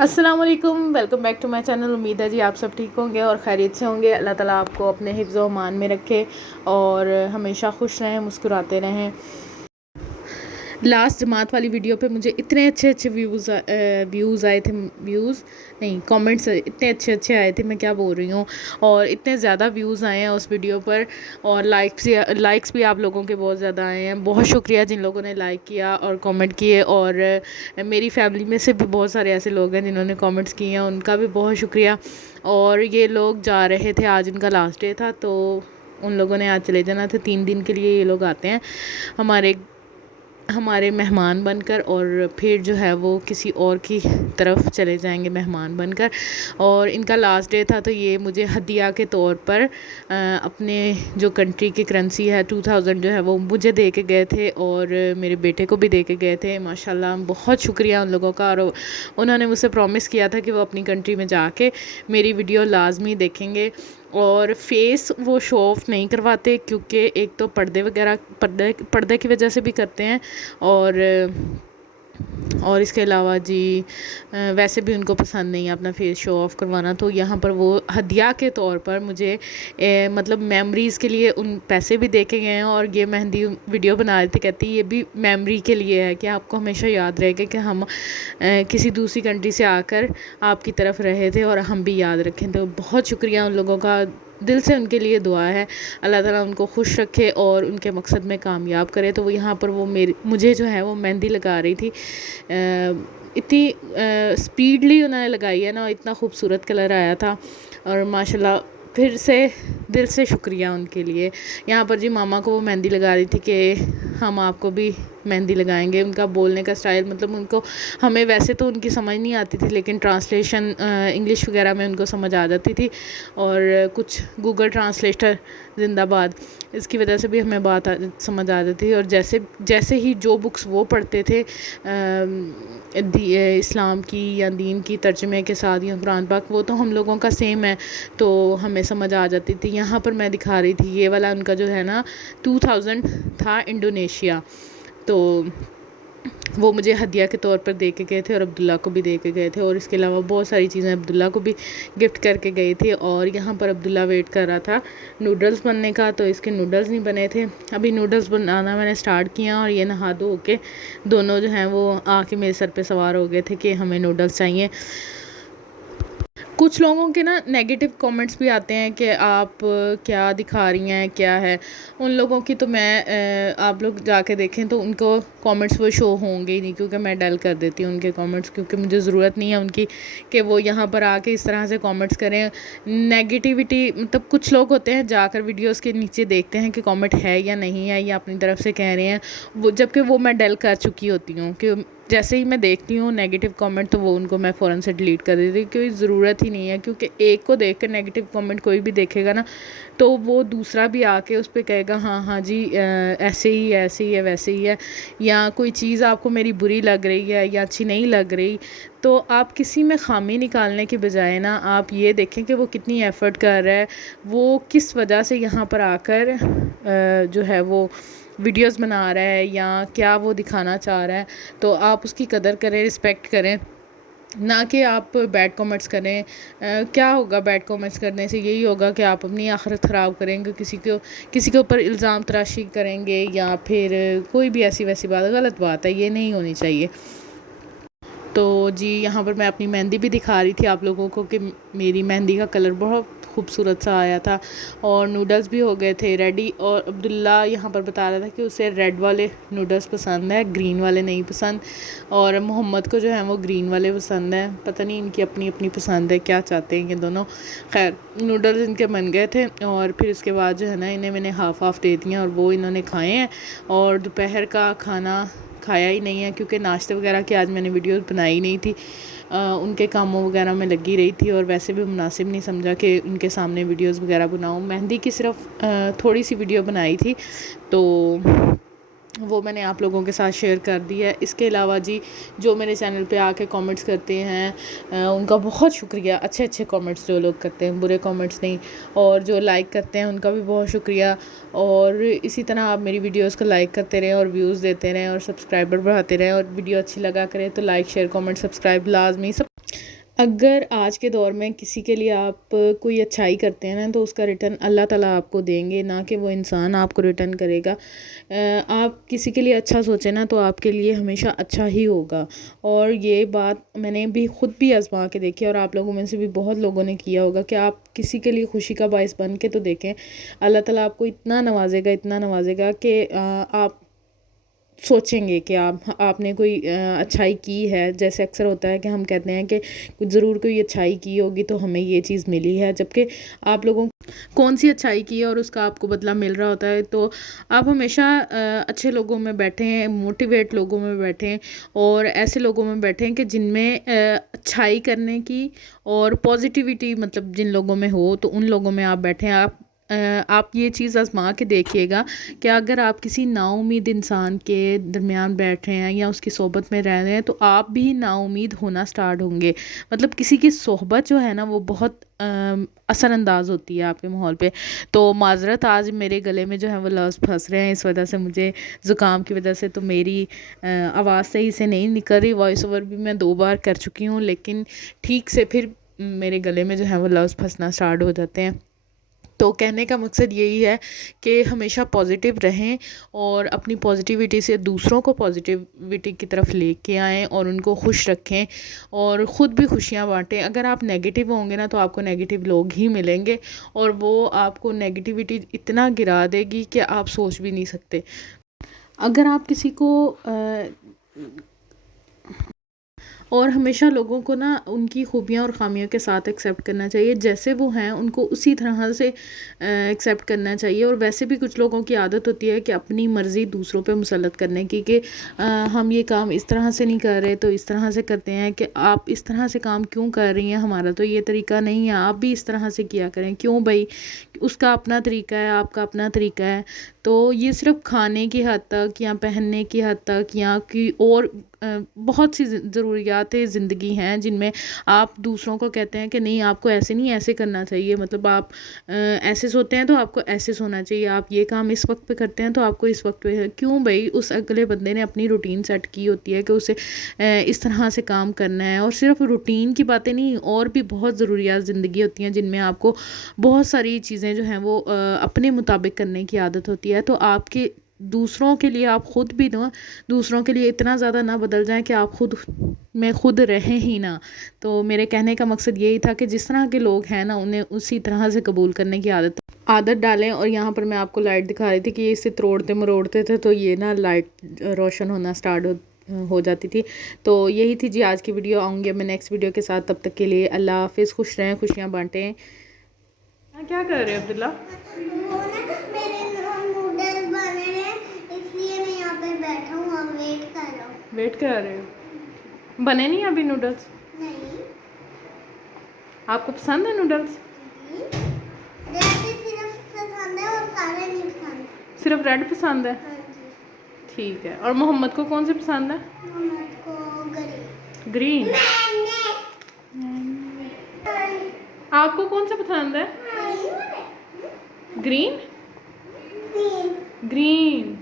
अस्सलाम वालेकुम, welcome back to my channel. उम्मीद है जी आप सब ठीक होंगे और खैरियत से होंगे। अल्लाह ताला आपको अपने हिफ्ज़ व अमान में रखे और हमेशा खुश रहें, मुस्कुराते रहें। लास्ट जमात वाली वीडियो पे मुझे इतने अच्छे व्यूज़ आए थे, व्यूज़ नहीं कमेंट्स इतने अच्छे आए थे, मैं क्या बोल रही हूँ। और इतने ज़्यादा व्यूज़ आए हैं उस वीडियो पर और लाइक्स भी आप लोगों के बहुत ज़्यादा आए हैं। बहुत शुक्रिया जिन लोगों ने लाइक किया और कमेंट किए। और मेरी फैमिली में से भी बहुत सारे ऐसे लोग हैं जिन्होंने कमेंट्स किए हैं, उनका भी बहुत शुक्रिया। और ये लोग जा रहे थे, आज इनका लास्ट डे था, तो उन लोगों ने आज चले जाना था। 3 दिन के लिए ये लोग आते हैं हमारे मेहमान बनकर, और फिर जो है वो किसी और की तरफ चले जाएंगे मेहमान बनकर। और इनका लास्ट डे था, तो ये मुझे हदिया के तौर पर अपने जो कंट्री की करेंसी है 2000 जो है वो मुझे दे के गए थे और मेरे बेटे को भी दे के गए थे। माशाल्लाह बहुत शुक्रिया उन लोगों का। और उन्होंने मुझसे प्रॉमिस किया था कि वो अपनी कंट्री में जाके मेरी वीडियो लाजमी देखेंगे। और फेस वो शो ऑफ नहीं करवाते, क्योंकि एक तो पर्दे की वजह से भी करते हैं। और इसके अलावा जी वैसे भी उनको पसंद नहीं है अपना फेस शो ऑफ़ करवाना। तो यहाँ पर वो हदिया के तौर पर मुझे मतलब मेमोरीज़ के लिए उन पैसे भी दे के गए हैं। और ये मेहंदी वीडियो बना रही थी, कहती ये भी मेमोरी के लिए है कि आपको हमेशा याद रहेगा कि हम किसी दूसरी कंट्री से आकर आपकी तरफ रहे थे और हम भी याद रखें। तो बहुत शुक्रिया उन लोगों का, दिल से उनके लिए दुआ है। अल्लाह ताला उनको खुश रखे और उनके मकसद में कामयाब करे। तो वो यहाँ पर वो मुझे जो है वो मेहंदी लगा रही थी। इतनी स्पीडली उन्होंने लगाई है ना, इतना खूबसूरत कलर आया था। और माशाल्लाह फिर से दिल से शुक्रिया उनके लिए। यहाँ पर जी मामा को वो मेहंदी लगा रही थी कि हम आपको भी मेहंदी लगाएंगे। उनका बोलने का स्टाइल, मतलब उनको, हमें वैसे तो उनकी समझ नहीं आती थी, लेकिन ट्रांसलेशन इंग्लिश वगैरह में उनको समझ आ जाती थी। और कुछ गूगल ट्रांसलेटर जिंदाबाद, इसकी वजह से भी हमें बात समझ आ जाती थी। और जैसे ही जो बुक्स वो पढ़ते थे इस्लाम की या दीन की तर्जमे के साथ या कुरान पाक, वो तो हम लोगों का सेम है, तो हमें समझ आ जाती थी। यहाँ पर मैं दिखा रही थी ये वाला उनका जो है ना 2000 था, इंडोनेशिया। तो वो मुझे हदिया के तौर पर दे के गए थे और अब्दुल्ला को भी दे के गए थे। और इसके अलावा बहुत सारी चीज़ें अब्दुल्ला को भी गिफ्ट करके गई थी। और यहाँ पर अब्दुल्ला वेट कर रहा था नूडल्स बनने का, तो इसके नूडल्स नहीं बने थे। अभी नूडल्स बनाना मैंने स्टार्ट किया और ये नहा धो के दोनों जो हैं वो आके मेरे सर पे सवार हो गए थे कि हमें नूडल्स चाहिए। कुछ लोगों के ना नेगेटिव कमेंट्स भी आते हैं कि आप क्या दिखा रही हैं, क्या है। उन लोगों की तो मैं आप लोग जाके देखें तो उनको कमेंट्स वो शो होंगे ही नहीं, क्योंकि मैं डल कर देती हूँ उनके कमेंट्स, क्योंकि मुझे ज़रूरत नहीं है उनकी कि वो यहाँ पर आके इस तरह से कमेंट्स करें। नेगेटिविटी, मतलब कुछ लोग होते हैं जाकर वीडियोस के नीचे देखते हैं कि कमेंट है या नहीं है, या अपनी तरफ से कह रहे हैं वो, जबकि वो मैं डल कर चुकी होती हूँ कि जैसे ही मैं देखती हूँ नेगेटिव कमेंट तो वो उनको मैं फ़ौरन से डिलीट कर देती हूँ, क्योंकि ज़रूरत ही नहीं है। क्योंकि एक को देख कर नेगेटिव कमेंट कोई भी देखेगा ना, तो वो दूसरा भी आके उस पर कहेगा हाँ हाँ जी ऐसे ही है वैसे ही है। या कोई चीज़ आपको मेरी बुरी लग रही है या अच्छी नहीं लग रही, तो आप किसी में खामी निकालने के बजाय ना आप ये देखें कि वो कितनी एफ़र्ट कर रहा है, वो किस वजह से यहाँ पर आकर जो है वो वीडियोस बना रहा है या क्या वो दिखाना चाह रहा है। तो आप उसकी कदर करें, रिस्पेक्ट करें, ना कि आप बैड कमेंट्स करें। क्या होगा बैड कमेंट्स करने से? यही होगा कि आप अपनी आखिरत ख़राब करेंगे, किसी के ऊपर इल्ज़ाम तराशी करेंगे या फिर कोई भी ऐसी वैसी बात, गलत बात है, ये नहीं होनी चाहिए। तो जी यहाँ पर मैं अपनी मेहंदी भी दिखा रही थी आप लोगों को कि मेरी मेहंदी का कलर बहुत खूबसूरत सा आया था। और नूडल्स भी हो गए थे रेडी। और अब्दुल्ला यहाँ पर बता रहा था कि उसे रेड वाले नूडल्स पसंद है, ग्रीन वाले नहीं पसंद। और मोहम्मद को जो है वो ग्रीन वाले पसंद है। पता नहीं इनकी अपनी अपनी पसंद है, क्या चाहते हैं ये दोनों। खैर नूडल्स इनके बन गए थे और फिर इसके बाद जो है ना इन्हें मैंने हाफ़ दे दिए और वो इन्होंने खाए हैं। और दोपहर का खाना खाया ही नहीं है, क्योंकि नाश्ते वगैरह की आज मैंने वीडियोस बनाई नहीं थी। उनके कामों वगैरह में लगी रही थी और वैसे भी मुनासिब नहीं समझा कि उनके सामने वीडियोस वगैरह बनाऊं। मेहंदी की सिर्फ थोड़ी सी वीडियो बनाई थी, तो वो मैंने आप लोगों के साथ शेयर कर दी है। इसके अलावा जी जो मेरे चैनल पे आके कमेंट्स करते हैं उनका बहुत शुक्रिया। अच्छे अच्छे कमेंट्स जो लोग करते हैं, बुरे कमेंट्स नहीं। और जो लाइक करते हैं उनका भी बहुत शुक्रिया। और इसी तरह आप मेरी वीडियोस को लाइक करते रहें और व्यूज़ देते रहें और सब्सक्राइबर बढ़ाते रहें। और वीडियो अच्छी लगा करें तो लाइक शेयर कमेंट सब्सक्राइब लाजमी सब। अगर आज के दौर में किसी के लिए आप कोई अच्छाई करते हैं ना तो उसका रिटर्न अल्लाह ताला आपको देंगे, ना कि वो इंसान आपको रिटर्न करेगा। आप किसी के लिए अच्छा सोचें ना तो आपके लिए हमेशा अच्छा ही होगा। और ये बात मैंने भी ख़ुद भी आजमा के देखी और आप लोगों में से भी बहुत लोगों ने किया होगा कि आप किसी के लिए खुशी का बायस बन के तो देखें। अल्लाह ताला आपको इतना नवाजेगा, इतना नवाजेगा कि आप सोचेंगे कि आपने कोई अच्छाई की है। जैसे अक्सर होता है कि हम कहते हैं कि कुछ ज़रूर कोई अच्छाई की होगी तो हमें ये चीज़ मिली है, जबकि आप लोगों कौन सी अच्छाई की है और उसका आपको बदला मिल रहा होता है। तो आप हमेशा अच्छे लोगों में बैठें, मोटिवेट लोगों में बैठें और ऐसे लोगों में बैठें कि जिनमें अच्छाई करने की और पॉजिटिविटी मतलब जिन लोगों में हो, तो उन लोगों में आप बैठें। आप ये चीज़ आजमा के देखिएगा कि अगर आप किसी नाउम्मीद इंसान के दरमियान बैठ रहे हैं या उसकी सोहबत में रह रहे हैं तो आप भी नाउम्मीद होना स्टार्ट होंगे। मतलब किसी की सोहबत जो है ना वो बहुत असरअंदाज होती है आपके माहौल पे। तो माज़रत आज मेरे गले में जो है वो लफ्ज़ फंस रहे हैं, इस वजह से मुझे ज़ुकाम की वजह से तो मेरी आवाज़ सही से नहीं निकल रही। वॉइस ओवर भी मैं 2 बार कर चुकी हूँ, लेकिन ठीक से फिर मेरे गले में जो है वो लफ्ज़ फंसना स्टार्ट हो जाते हैं। तो कहने का मकसद यही है कि हमेशा पॉजिटिव रहें और अपनी पॉजिटिविटी से दूसरों को पॉजिटिविटी की तरफ लेके आएँ और उनको खुश रखें और ख़ुद भी खुशियाँ बांटें। अगर आप नेगेटिव होंगे ना तो आपको नेगेटिव लोग ही मिलेंगे और वो आपको नेगेटिविटी इतना गिरा देगी कि आप सोच भी नहीं सकते। अगर आप किसी को और हमेशा लोगों को ना उनकी खूबियाँ और ख़ामियों के साथ एक्सेप्ट करना चाहिए। जैसे वो हैं उनको उसी तरह से एक्सेप्ट करना चाहिए। और वैसे भी कुछ लोगों की आदत होती है कि अपनी मर्ज़ी दूसरों पे मुसल्लत करने की, कि हम ये काम इस तरह से नहीं कर रहे तो इस तरह से करते हैं, कि आप इस तरह से काम क्यों कर रही हैं, हमारा तो ये तरीका नहीं है, आप भी इस तरह से किया करें। क्यों भाई, उसका अपना तरीका है, आपका अपना तरीका है। तो ये सिर्फ खाने की हद तक या पहनने की हद तक या कि और बहुत सी ज़रूरियातें ज़िंदगी हैं जिनमें आप दूसरों को कहते हैं कि नहीं आपको ऐसे नहीं ऐसे करना चाहिए। मतलब आप ऐसे सोते हैं तो आपको ऐसे सोना चाहिए, आप ये काम इस वक्त पे करते हैं तो आपको इस वक्त पे। क्यों भाई, उस अगले बंदे ने अपनी रूटीन सेट की होती है कि उसे इस तरह से काम करना है। और सिर्फ रूटीन की बातें नहीं, और भी बहुत ज़रूरियात ज़िंदगी होती हैं जिनमें आपको बहुत सारी चीज़ें जो हैं वो अपने मुताबिक करने की आदत होती है। तो आपके दूसरों के लिए आप ख़ुद भी ना दूसरों के लिए इतना ज़्यादा ना बदल जाएं कि आप ख़ुद में ख़ुद रहें ही ना। तो मेरे कहने का मकसद यही था कि जिस तरह के लोग हैं ना उन्हें उसी तरह से कबूल करने की आदत डालें। और यहाँ पर मैं आपको लाइट दिखा रही थी कि इसे तोड़ते मरोड़ते थे तो ये ना लाइट रोशन होना स्टार्ट हो जाती थी। तो यही थी जी आज की वीडियो। आऊँगी मैं नेक्स्ट वीडियो के साथ, तब तक के लिए अल्लाह हाफिज़। खुश रहें, खुशियाँ बांटें। क्या कर रहे हैं अब्दुल्ला? वेट कर रहे हो? बने नहीं अभी नूडल्स? नहीं। आपको पसंद है नूडल्स? सिर्फ पसंद है और सारे नहीं पसंद। सिर्फ रेड पसंद है? हाँ जी। ठीक है। और मोहम्मद को कौन से पसंद है? मोहम्मद को ग्रीन। आपको कौन सा पसंद है? ग्रीन। ग्रीन।